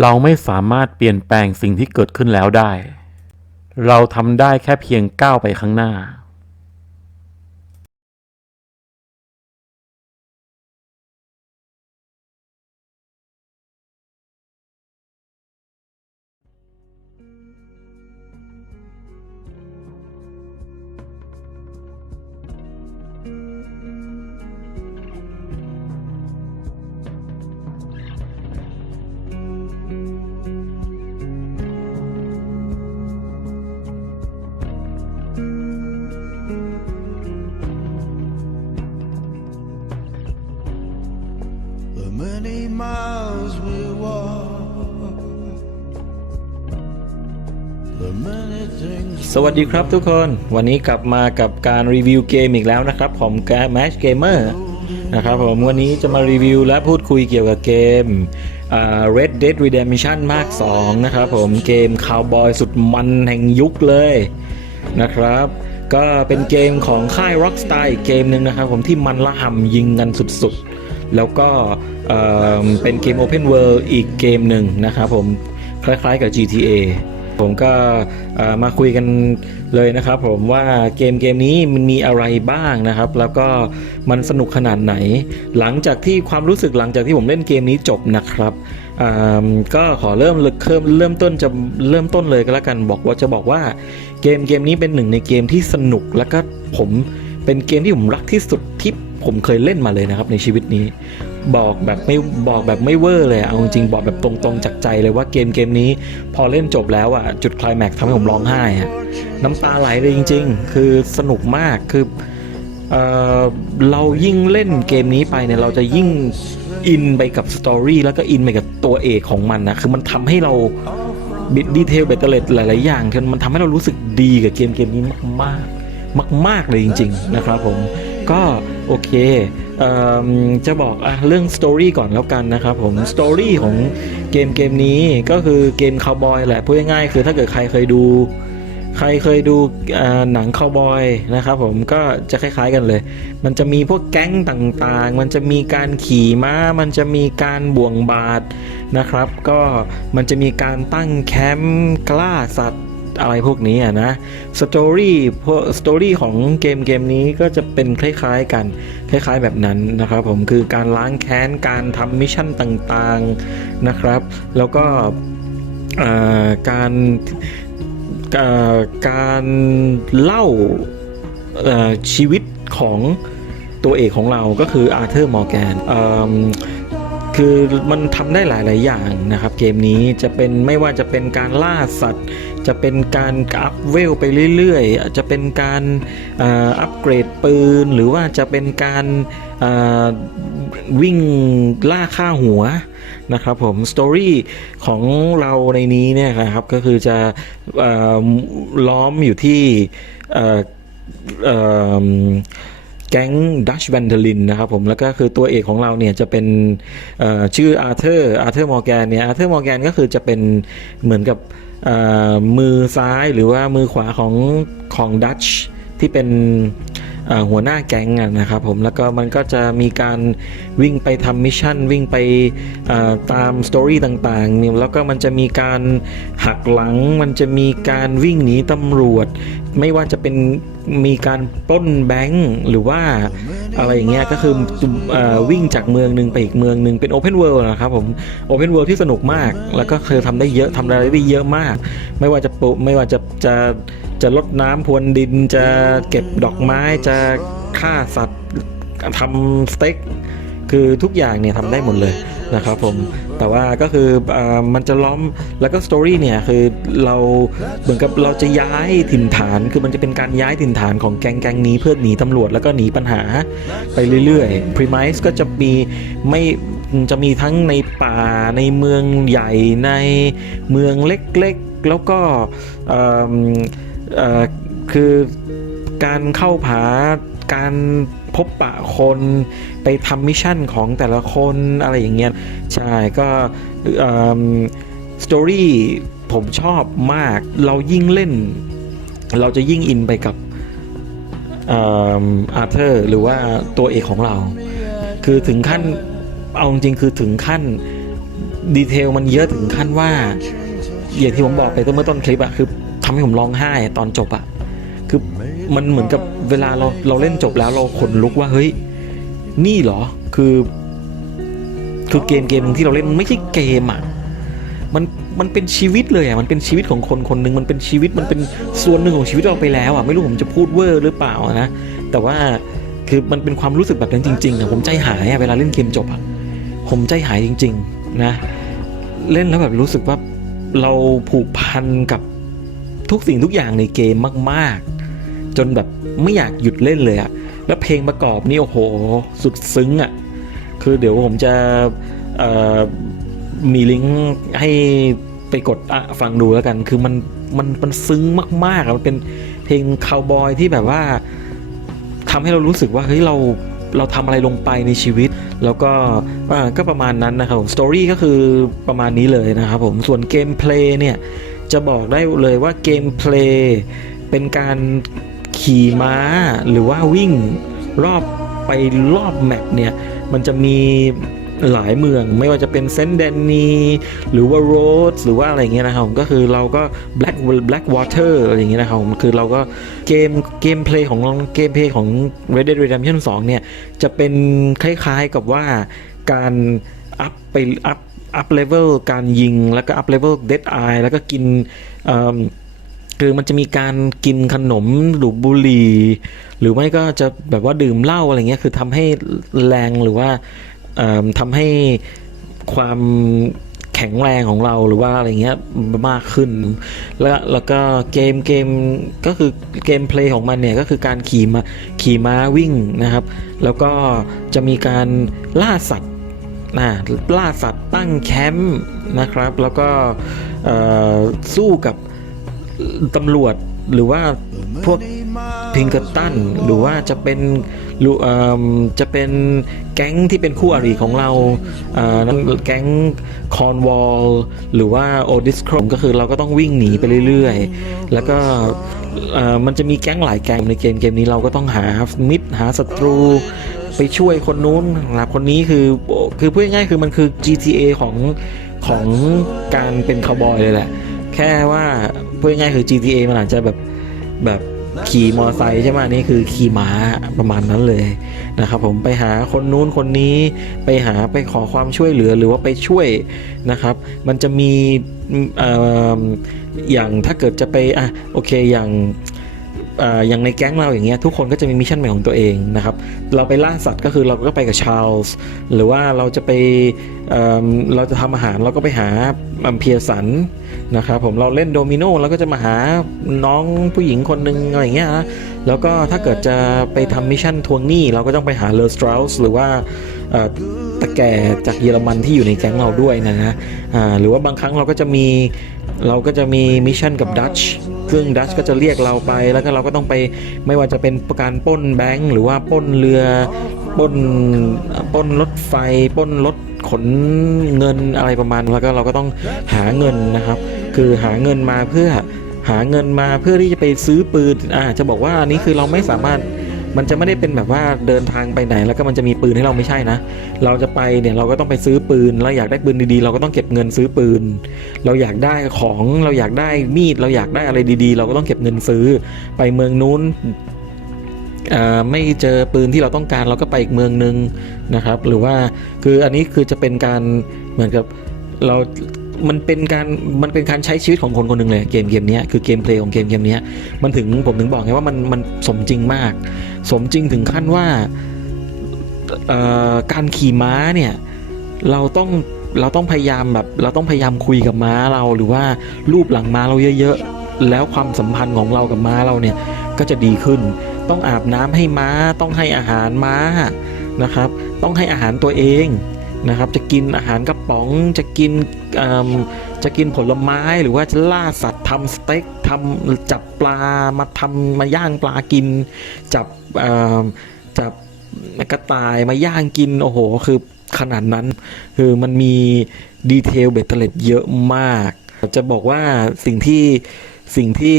เราไม่สามารถเปลี่ยนแปลงสิ่งที่เกิดขึ้นแล้วได้ เราทำได้แค่เพียงก้าวไปข้างหน้า สวัสดีครับทุกคนวันนี้กลับมากับการรีวิวเกมอีกแล้วนะครับผมแก Match Gamer นะครับผมวันนี้จะมารีวิวและพูดคุยเกี่ยวกับเกม Red Dead Redemption มาก2นะครับผมเกมคาวบอยสุดมันแห่งยุคเลยนะครับ ก็เป็นเกมของค่าย Rockstar อีกเกมหนึ่งนะครับผมที่มันละห่ำยิงกันสุดๆ แล้วก็เอ่อเป็นเกม Open World อีกเกมหนึ่งนะครับผมคล้ายๆกับ GTA ผมก็มาคุยกันเลยนะครับผมว่าเกมเกมนี้มันมีอะไรบ้างนะครับ แล้วก็มันสนุกขนาดไหน หลังจากที่ความรู้สึกหลังจากที่ผมเล่นเกมนี้จบนะครับก็ขอเริ่มเริ่มเริ่มต้นจะเริ่มต้นเลยก็แล้วกันบอกว่าจะบอกว่าเกมเกมนี้เป็นหนึ่งในเกมที่สนุกแล้วก็ผมเป็นเกมที่ผมรักที่สุดที่ผมเคยเล่นมาเลยนะครับในชีวิตนี้ บอกแบบไม่บอกแบบไม่เวอร์เลยเอาจริงบอกแบบตรงๆจากใจเลยว่าเกมเกมนี้ พอเล่นจบแล้วอะจุดคลายแม็กทำให้ผมร้องไห้อะน้ำตาไหลเลยจริง ๆ คือสนุกมากคือเเรายิ่งเล่นเกมนี้ไปเนี่ยเราจะยิ่งอินไปกับสตอรี่แล้วก็อินไปกับตัวเอกของมันนะคือมันทำให้เราบิดดีเทลเบตเตอร์เลตหลาย ๆ อย่างจนมันทำให้เรารู้สึกดีกับเกมเกมนี้มาก ๆ มาก ๆ เลยจริง ๆ นะครับผมก็ โอเคเอิ่มจะบอกอะเรื่องสตอรี่ก่อนแล้วกันนะครับผมสตอรี่ของเกมเกมนี้ก็คือเกมคาวบอยแหละพูดง่ายๆคือถ้าเกิดใครเคยดู ใครเคยดูอ่าหนังคาวบอยนะครับผมก็จะคล้ายๆกันเลย มันจะมีพวกแก๊งต่างๆ มันจะมีการขี่ม้า มันจะมีการบ่วงบาทนะครับ ก็มันจะมีการตั้งแคมป์กล้าสัตว์ อะไรพวกนี้อะนะสตอรี่พวกสตอรี่ของเกมเกมนี้ก็จะเป็นคล้ายๆกันคล้ายๆแบบนั้นนะครับผมคือการล้างแค้นการทำมิชชั่นต่างๆนะครับ แล้วก็การการเล่าชีวิตของตัวเอกของเราก็คืออาร์เธอร์มอร์แกน คือมันทำได้หลาย ๆ อย่างนะครับ เกมนี้จะเป็นไม่ว่าจะเป็นการล่าสัตว์ จะเป็นการอัพเวลไปเรื่อย ๆ จะเป็นการอัปเกรดปืน หรือว่าจะเป็นการวิ่งล่าฆ่าหัวนะครับผมสตอรี่ของเราในนี้เนี่ยครับก็คือจะล้อมอยู่ที่ แก๊งดัชแวนเดลินนะครับผมแล้วก็คือตัวเอกของเราเนี่ยจะเป็นชื่ออาร์เธอร์อาร์เธอร์มอร์แกนเนี่ยอาร์เธอร์มอร์แกนก็คือจะเป็นเหมือนกับมือซ้ายหรือว่ามือขวาของของดัชที่เป็น หัวหน้าแก๊งนะครับผมแล้วก็มันก็จะมีการวิ่งไปทำมิชชั่นวิ่งไปตามสตอรี่ต่างๆแล้วก็มันจะมีการหักหลัง มันจะมีการวิ่งหนีตำรวจ ไม่ว่าจะเป็นมีการปล้นแบงก์หรือว่าอะไรอย่างเงี้ยก็คืออวิ่งจากเมืองหนึ่งไปอีกเมืองหนึ่งเป็น Open World นะครับผม Open World ที่สนุกมาก แล้วก็เคยทำได้เยอะทำอะไรได้เยอะมาก ไม่ว่าจะไม่ว่าจะจะ จะลดน้ำพรวนดินจะเก็บดอกไม้จะฆ่าสัตว์ทำสเต็กคือทุกอย่างเนี่ยทำได้หมดเลยนะครับผมแต่ว่าก็คืออมันจะล้อมแล้วก็สตอรี่เนี่ยคือเราเหมือนกับเราจะย้ายถิ่นฐาน คือมันจะเป็นการย้ายถิ่นฐานของแก๊งแก๊งนี้เพื่อหนีตำรวจแล้วก็หนีปัญหาไปเรื่อยๆ Premise ก็จะมีไม่จะมีทั้งในป่าในเมืองใหญ่ในเมืองเล็กๆ แล้วก็ คือการเข้าผาการพบปะคนไปทำมิชชั่นของแต่ละคนอะไรอย่างเงี้ยใช่ก็สตอรี่ผมชอบมาก เรายิ่งเล่น เราจะยิ่งอินไปกับอาร์เธอร์หรือว่าตัวเอกของเรา คือถึงขั้นเอาจริงคือถึงขั้นดีเทลมันเยอะถึงขั้นว่า อย่างที่ผมบอกไปเมื่อต้นคลิปอะคือ ทำให้ผมร้องไห้อะตอนจบอะคือมันเหมือนกับเวลาเราเราเล่นจบแล้วเราขนลุกว่าเฮ้ยนี่เหรอคือ คือเกมเกมหนึงที่เราเล่นมันไม่ใช่เกมอะมันมันเป็นชีวิตเลยอะมันเป็นชีวิตของคนคนหนึ่งมันเป็นชีวิตมันเป็นส่วนหนึ่งของชีวิตเราไปแล้วอะไม่รู้ผมจะพูดเวอร์หรือเปล่านะแต่ว่าคือมันเป็นความรู้สึกแบบนั้นจริงๆอะผมใจหายอะเวลาเล่นเกมจบอะผมใจหายจริง ๆ นะ เล่นแล้วแบบรู้สึกว่าเราผูกพันกับ ทุกสิ่งทุกอย่างในเกมมากๆ จนแบบไม่อยากหยุดเล่นเลยอะแล้วเพลงประกอบนี่โอ้โห สุดซึ้งอะคือเดี๋ยวผมจะมีลิงก์ให้ไปกดฟังดูแล้วกัน คือมันมันมันซึ้งมากๆมันเป็นเพลงคาวบอยที่แบบว่าทำให้เรารู้สึกว่าเฮ้ยเราเราทำอะไรลงไปในชีวิต แล้วก็ก็ประมาณนั้นนะครับผมสตอรี่ก็คือประมาณนี้เลยนะครับผมส่วนเกมเพลย์เนี่ย จะบอกได้เลยว่าเกมเพลย์เป็นการขี่ม้าหรือว่าวิ่งรอบไปรอบแมปเนี่ย มันจะมีหลายเมืองไม่ว่าจะเป็นเซนเดนนีหรือว่าโรดหรือว่าอะไรเงี้ยนะครับผมก็คือเราก็ Black Black Water อะไรอย่างเงี้ยนะครับผมคือเราก็เกมเกมเพลย์ของเกมเพลย์ของ Red Dead Redemption 2 เนี่ย จะเป็นคล้ายๆกับว่าการอัพไปอัพ อัพเลเวลการยิงแล้วก็อัพเลเวลเดดไอแล้วก็กินคือมันจะมีการกินขนมหรือบุหรี่หรือไม่ก็จะแบบว่าดื่มเหล้าอะไรเงี้ยคือทำให้แรงหรือว่าทำให้ความแข็งแรงของเราหรือว่าอะไรเงี้ยมากขึ้น แล้วแล้วก็เกมเกมก็คือเกมเพลย์ของมันเนี่ยก็คือการขี่มาขี่ม้าวิ่งนะครับ แล้วก็จะมีการล่าสัตว์ นะล่าสัตว์ตั้งแคมป์นะครับ แล้วก็สู้กับตำรวจหรือว่าพวกพิงเกอร์ตันหรือว่าจะเป็นจะเป็นแก๊งที่เป็นคู่อริของเราแก๊งคอนวอลหรือว่าโอดิสครมก็คือเราก็ต้องวิ่งหนีไปเรื่อยๆ แล้วก็มันจะมีแก๊งหลายแก๊งในเกมเกมนี้เราก็ต้องหามิตรหาศัตรู ไปช่วยคนนู้นหาคนนี้คือคือพูดง่ายๆคือมันคือ GTA ของของการเป็นคาวบอยเลยแหละ แค่ว่าพูดง่ายๆคือ GTA มันอาจจะแบบแบบขี่มอไซค์ใช่ไหมนี่คือขี่ม้าประมาณนั้นเลยนะครับผมไปหาคนนู้นคนนี้ไปหาไปขอความช่วยเหลือหรือว่าไปช่วยนะครับ มันจะมีออย่างถ้าเกิดจะไปอะโอเคอย่าง อย่างในแก๊งเราอย่างเงี้ยทุกคนก็จะมีมิชชั่นใหม่ของตัวเองนะครับเราไปล่าสัตว์ก็คือเราก็ไปกับชาร์ลส์หรือว่าเราจะไปเเราจะทำอาหารเราก็ไปหาอัมเพียสันนะครับผมเราเล่นโดมิโนเราก็จะมาหาน้องผู้หญิงคนหนึ่งอะไรอย่างเงี้ยนะแล้วก็ถ้าเกิดจะไปทำมิชชั่นทวงหนี้เราก็ต้องไปหาเลอสตราสหรือว่าตะแก่จากเยอรมันที่อยู่ในแก๊งเราด้วยนะฮะหรือว่าบางครั้งเราก็จะมีเราก็จะมีมิชชั่นกับดัช ครื่องดัชก็จะเรียกเราไป แล้วก็เราก็ต้องไปไม่ว่าจะเป็นการป้นแบงค์หรือว่าป้นเรือป้นป้นรถไฟป้นรถขนเงินอะไรประมาณ แล้วก็เราก็ต้องหาเงินนะครับ คือหาเงินมาเพื่อหาเงินมาเพื่อที่จะไปซื้อปืนอ่าจะบอกว่าอันนี้คือเราไม่สามารถ มันจะไม่ได้เป็นแบบว่าเดินทางไปไหน แล้วก็มันจะมีปืนให้เราไม่ใช่นะ เราจะไปเนี่ยเราก็ต้องไปซื้อปืน เราอยากได้ปืนดีๆ เราก็ต้องเก็บเงินซื้อปืน เราอยากได้ของเราอยากได้มีด เราอยากได้อะไรดีๆ เราก็ต้องเก็บเงินซื้อ ไปเมืองนู้นอ่อไม่เจอปืนที่เราต้องการเราก็ไปอีกเมืองนึงนะครับ หรือว่าคืออันนี้คือจะเป็นการเหมือนกับเรา มันเป็นการมันเป็นการใช้ชีวิตของคนคนหนึ่งเลยเกมเกมนี้คือเกมเพลย์ของเกมเกมนี้มันถึงผมถึงบอกไงว่ามันมันสมจริงมาก สมจริงถึงขั้นว่าการขี่ม้าเนี่ยเราต้องเราต้องพยายามแบบเราต้องพยายามคุยกับม้าเราหรือว่ารูปหลังม้าเราเยอะๆ แล้วความสัมพันธ์ของเรากับม้าเราเนี่ยก็จะดีขึ้น ต้องอาบน้ำให้ม้าต้องให้อาหารม้านะครับ ต้องให้อาหารตัวเอง นะครับ จะกินอาหารกระป๋อง จะกินจะกินผลไม้หรือว่าจะล่าสัตว์ทำสเต็กทำจับปลามาทำมาย่างปลากิน จับจับกระต่ายมาย่างกินโอ้โห คือขนาดนั้น คือมันมีดีเทลเบตเตเล็ดเยอะมาก จะบอกว่าสิ่งที่สิ่งที่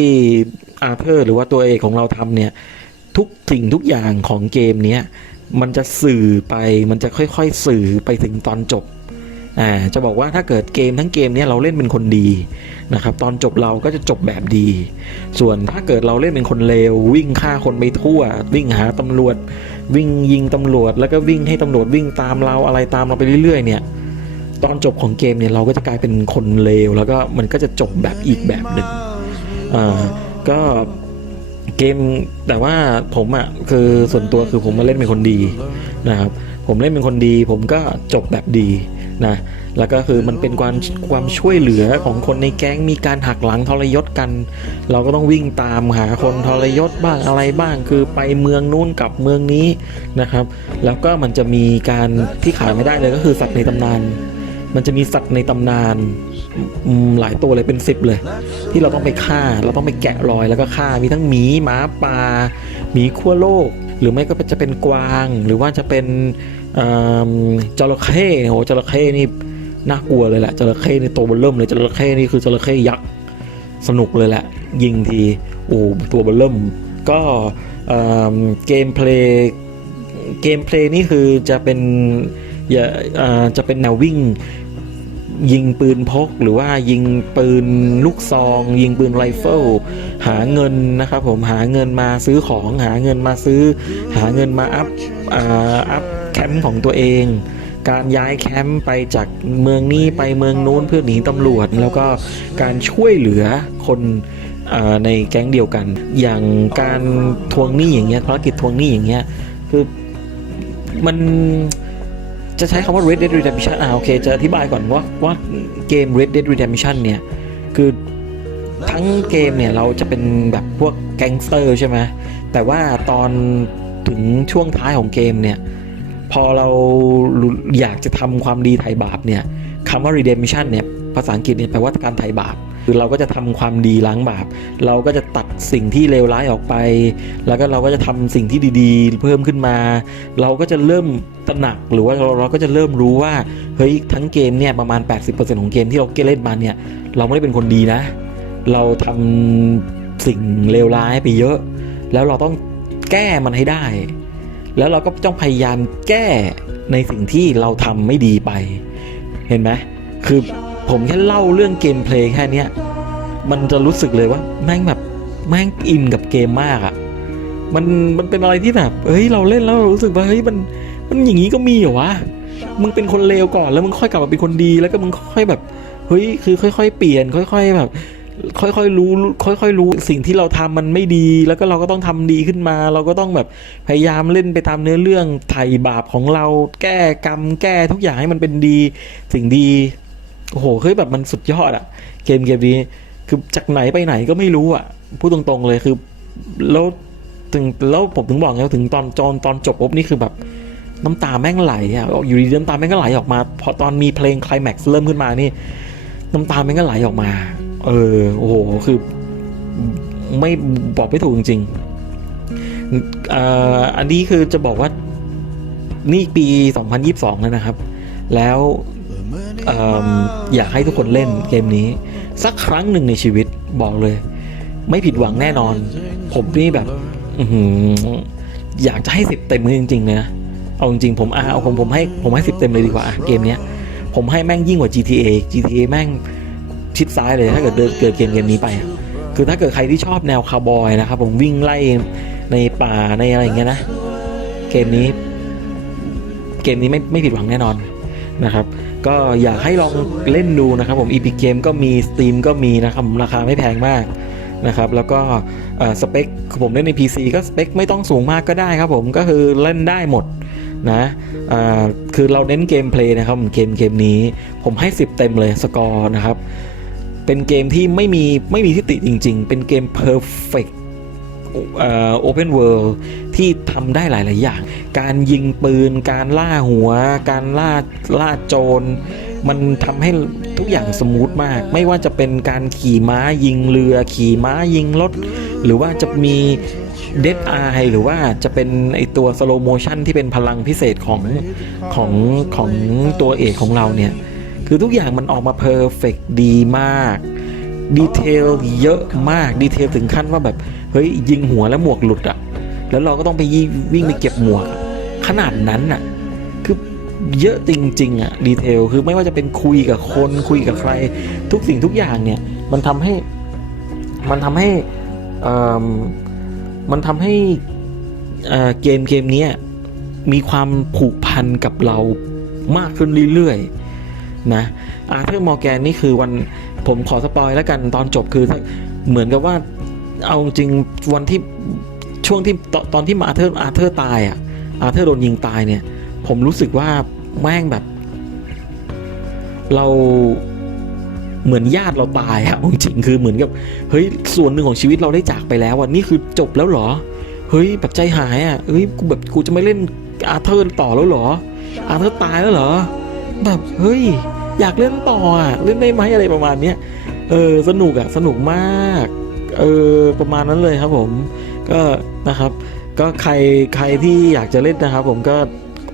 อาร์เธอร์หรือว่าตัวเอกของเราทำเนี่ย ทุกสิ่งทุกอย่างของเกมเนี้ย มันจะสื่อไปมันจะค่อยๆสื่อไปถึงตอนจบอ่าจะบอกว่าถ้าเกิดเกมทั้งเกมเนี้ยเราเล่นเป็นคนดีนะครับตอนจบเราก็จะจบแบบดี ส่วนถ้าเกิดเราเล่นเป็นคนเลววิ่งฆ่าคนไปทั่ว วิ่งหาตำรวจ วิ่งยิงตำรวจ แล้วก็วิ่งให้ตำรวจวิ่งตามเราอะไรตามเราไปเรื่อยๆ เนี่ยตอนจบของเกมเนี่ยเราก็จะกลายเป็นคนเลวแล้วก็มันก็จะจบแบบอีกแบบหนึ่งอ่าก็ เกมแต่ว่าผมอะ่ะคือส่วนตัวคือผมมาเล่นเป็นคนดีนะครับผมเล่นเป็นคนดี ผมก็จบแบบดีนะแล้วก็คือมันเป็นความความช่วยเหลือของคนในแก๊งมีการหักหลังทรยศกัน เราก็ต้องวิ่งตามหาคนทรยศบ้างอะไรบ้าง คือไปเมืองนู้นกลับเมืองนี้นะครับ แล้วก็มันจะมีการที่ขายไม่ได้เลยก็คือสัตว์ในตำนาน มันจะมีสัตว์ในตำนานหลายตัวเลยเป็นสิบเลย ที่เราต้องไปฆ่าเราต้องไปแกะรอยแล้วก็ฆ่ามีทั้งหมีหมาป่าหมีขั้วโลก หรือไม่ก็จะเป็นกวาง หรือว่าจะเป็นจระเข้โหจระเข้นี่น่ากลัวเลยแหละจระเข้นี่ตัวบลเริ่มเลยจระเข้นี่คือจระเข้ยักษ์สนุกเลยแหละ ยิงทีโอ้ตัวบลเริ่ม ก็เกมเพลย์เกมเพลย์นี่คือจะเป็น อย่าจะเป็นแนววิ่งยิงปืนพกหรือว่ายิงปืนลูกซอง ยิงปืนไรเฟิลหาเงินนะครับผมหาเงินมาซื้อของหาเงินมาซื้อ หาเงินมาอัพอัพแคมป์ของตัวเอง การย้ายแคมป์ไปจากเมืองนี้ไปเมืองนู้นเพื่อหนีตำรวจ แล้วก็การช่วยเหลือคนในแก๊งเดียวกัน อย่างการทวงหนี้อย่างเงี้ยภารกิจทวงหนี้อย่างเงี้ยคือมัน จะใช้คำว่า Red Dead Redemption อ่าโอเค จะอธิบายก่อนว่าว่าเกม Red Dead Redemption เนี่ย คือทั้งเกมเนี่ย เราจะเป็นแบบพวกแก๊งสเตอร์ใช่ไหมแต่ว่าตอนถึงช่วงท้ายของเกมเนี่ย พอเราอยากจะทำความดีไถ่บาปเนี่ยคำว่า redemption เนี่ย ภาษาอังกฤษเนี่ยแปลว่าการไถ่บาป คือเราก็จะทำความดีล้างบาป เราก็จะตัดสิ่งที่เลวร้ายออกไป แล้วก็เราก็จะทำสิ่งที่ดีๆ เพิ่มขึ้นมา เราก็จะเริ่มตระหนักหรือว่าเราเราก็จะเริ่มรู้ว่าเฮ้ยทั้งเกมเนี่ยประมาณ 80%ของเกมที่เราเล่นมาเนี่ยเราไม่ได้เป็นคนดีนะ เราทำสิ่งเลวร้ายไปเยอะ แล้วเราต้องแก้มันให้ได้ แล้วเราก็ต้องพยายามแก้ในสิ่งที่เราทำไม่ดีไป เห็นไหมคือ ผมแค่เล่าเรื่องเกมเพลย์แค่เนี้ยมันจะรู้สึกเลยว่า แม่งแบบแม่งอินกับเกมมากอะมันมันเป็นอะไรที่แบบเฮ้ยเราเล่นแล้วเรารู้สึกว่าเฮ้ยมันมันอย่างนี้ก็มีเหรอวะมึงเป็นคนเลวก่อนแล้วมึงค่อยกลับมาเป็นคนดีแล้วก็มึงค่อยแบบเฮ้ยคือค่อย ๆ เปลี่ยน ค่อย ๆแบบ ค่อยๆรู้ ค่อย ๆ รู้สิ่งที่เราทำมันไม่ดี แล้วก็เราก็ต้องทำดีขึ้นมา เราก็ต้องแบบพยายามเล่นไปตามเนื้อเรื่องไถ่บาปของเราแก้กรรมแก้ทุกอย่างให้มันเป็นดี สิ่งดี โอ้โหเฮ้ยแบบมันสุดยอดอะเกมเกมนี้คือจากไหนไปไหนก็ไม่รู้อะพูดตรงๆเลยคือแล้วถึงแล้วผมถึงบอกไงว่าถึงตอนจอนตอนจบปุ๊บนี่คือแบบน้ำตาแม่งไหลอะอยู่ดีน้ำตาแม่งก็ไหลออกมา พอตอนมีเพลงคลายแม็กซ์เริ่มขึ้นมานี่ น้ำตาแม่งก็ไหลออกมา เออโอ้โหคือไม่บอกไม่ถูกจริงๆอ่าอันนี้คือจะบอกว่านี่ปี 2022 แล้วนะครับ แล้ว อยากให้ทุกคนเล่นเกมนี้ สักครั้งหนึ่งในชีวิตบอกเลย ไม่ผิดหวังแน่นอน ผมนี่แบบอยากจะให้สิบเต็มเลยจริงๆเลยนะเอาจริงๆผมอะเอาผมผมให้ผมให้สิบเต็มเลยดีกว่าเกมเนี้ยผมให้แม่งยิ่งกว่า GTA GTA แม่งชิดซ้ายเลยถ้าเกิดเดินเกิดเกมเกมนี้ไปคือถ้าเกิดใครที่ชอบแนวคาวบอยนะครับผมวิ่งไล่ในป่าในอะไรอย่างเงี้ยนะ เกมนี้ เกมนี้ไม่ไม่ผิดหวังแน่นอนนะครับ ก็อยากให้ลองเล่นดูนะครับผม Epic Game ก็มี Steam ก็มีนะครับราคาไม่แพงมากนะครับแล้วก็สเปคผมเล่นใน PC ก็สเปคไม่ต้องสูงมากก็ได้ครับผมก็คือเล่นได้หมดนะคือเราเน้นเกมเพลย์นะครับผมเกมเกมนี้ผมให้ 10 เต็มเลยสกอร์นะครับ เป็นเกมที่ไม่มีไม่มีทิฏฐิจริง ๆ เป็นเกม perfect โอเพนเวิลด์ที่ทำได้หลาย ๆ อย่าง การยิงปืน การล่าหัว การล่าล่าโจร มันทำให้ทุกอย่างสมูทมาก ไม่ว่าจะเป็นการขี่ม้ายิงเรือ ขี่ม้ายิงรถ หรือว่าจะมีเด d ไอหรือว่าจะเป็นไอตัวสโลโมชันที่เป็นพลังพิเศษของของของตัวเอกของเราเนี่ย คือทุกอย่างมันออกมาเพอร์เฟกดีมาก ดีเทลเยอะมาก ดีเทลถึงขั้นว่าแบบ เฮ้ยยิงหัวแล้วหมวกหลุดอะแล้วเราก็ต้องไปยิวิ่งไปเก็บหมวก ขนาดนั้นอะคือเยอะจริงๆอะดีเทลคือไม่ว่าจะเป็นคุยกับคนคุยกับใคร ทุกสิ่งทุกอย่างเนี่ย มันทำให้มันทำให้มันทำให้เกมเกมนี้มีความผูกพันกับเรามากขึ้นเรื่อยๆนะอาเธอร์มอร์แกนนี่คือวันผมขอสปอยแล้วกันตอนจบคือเหมือนกับว่า เอาจริงวันที่ช่วงที่ตอนที่อาเธอร์อาเธอร์ตายอะ อาเธอร์โดนยิงตายเนี่ย ผมรู้สึกว่าแม่งแบบ เราเหมือนญาติเราตายอะจริงคือเหมือนกับเฮ้ยส่วนหนึ่งของชีวิตเราได้จากไปแล้วอะนี่คือจบแล้วเหรอ เฮ้ยแบบใจหายอะเฮ้ยกูแบบกูจะไม่เล่นอาเธอร์ต่อแล้วเหรอ อาเธอร์ตายแล้วเหรอ แบบเฮ้ย อยากเล่นต่ออะเล่นได้ไหมอะไรประมาณเนี้ยเออสนุกอะสนุกมาก เออประมาณนั้นเลยครับผมก็นะครับ ก็ใครใครที่อยากจะเล่นนะครับ ผมก็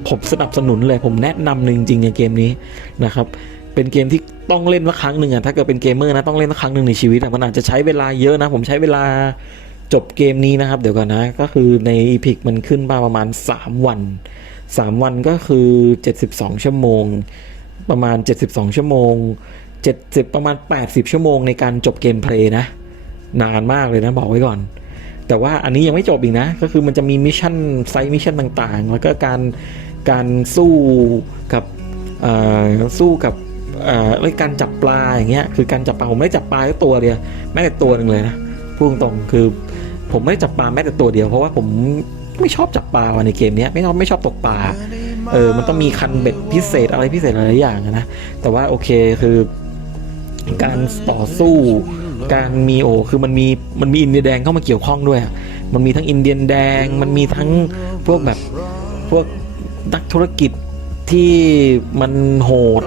ผมสนับสนุนเลยผมแนะนำเลยจริงในเกมนี้นะครับเป็นเกมที่ต้องเล่นสักครั้งหนึ่งอะถ้าเกิดเป็นเกมเมอร์นะต้องเล่นสักครั้งหนึ่งในชีวิตอะมันอาจจะใช้เวลาเยอะนะ ผมใช้เวลาจบเกมนี้นะครับ เดี๋ยวก่อนนะ ก็คือในอีพิกมันขึ้นมาประมาณ 3 วัน 3 วันก็คือ 72 ชั่วโมง ประมาณ 72 ชั่วโมง 70 ประมาณ 80 ชั่วโมงในการจบเกมเพลย์นะ นานมากเลยนะบอกไว้ก่อน แต่ว่าอันนี้ยังไม่จบอีกนะ ก็คือมันจะมีมิชชั่นไซมิชชั่นต่างๆ แล้วก็การการสู้กับสู้กับเอ่อเรื่องการจับปลาอย่างเงี้ยคือการจับปลาผมไม่ได้จับปลาแค่ตัวเดียวแม้แต่ตัวหนึ่งเลยนะพูดตรงคือผมไม่ได้จับปลาแม้แต่ตัวเดียวเพราะว่าผมไม่ชอบจับปลาในเกมนี้ไม่ชอบไม่ชอบตกปลาเออมันต้องมีคันเบ็ดพิเศษอะไรพิเศษหลายอย่างนะแต่ว่าโอเคคือการต่อสู้ การมีโอคือมันมีมันมีอินเดียแดงเข้ามาเกี่ยวข้องด้วยอะมันมีทั้งอินเดียนแดง มันมีทั้งพวกแบบพวกนักธุรกิจที่มันโหด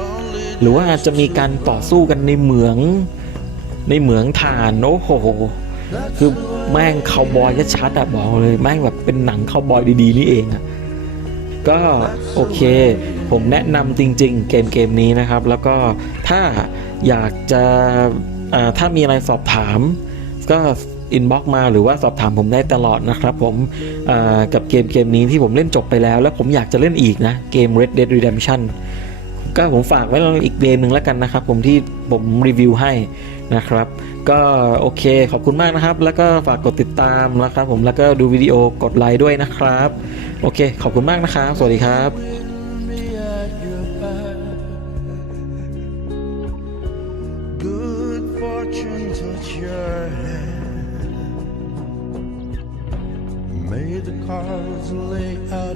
หรือว่าจะมีการต่อสู้กันในเหมืองในเหมืองถ่านโอ้โหคือแม่งคาวบอยชัดๆอะบอกเลยแม่งแบบเป็นหนังคาวบอยดีๆนี่เองอะก็โอเค ผมแนะนำจริง ๆ เกมเกมนี้นะครับ แล้วก็ถ้าอยากจะอ่า ถ้ามีอะไรสอบถาม ก็อินบ็อกมาหรือว่าสอบถามผมได้ตลอดนะครับผมกับเกมเกมนี้ที่ผมเล่นจบไปแล้ว แล้วผมอยากจะเล่นอีกนะ เกม Red Dead Redemption ก็ผมฝากไว้อีกเกมหนึ่งแล้วกันนะครับ ผมที่ผมรีวิวให้นะครับ ก็โอเคขอบคุณมากนะครับ แล้วก็ฝากกดติดตามนะครับ ผมแล้วก็ดูวิดีโอกดไลค์ด้วยนะครับ โอเค ขอบคุณมากนะครับ สวัสดีครับ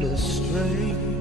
astray.